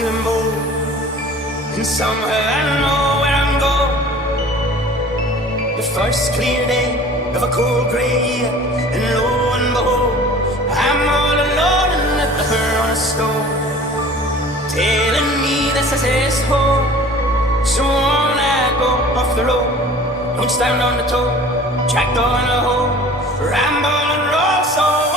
feeling bold, and somehow I know where I'm going. The first clear day of a cold grey year, and lo and behold, I'm all alone in the fur on a stone, telling me this is his home. So on I go off the road, don't stand on the toe, jacked on a hole, ramble and roll so.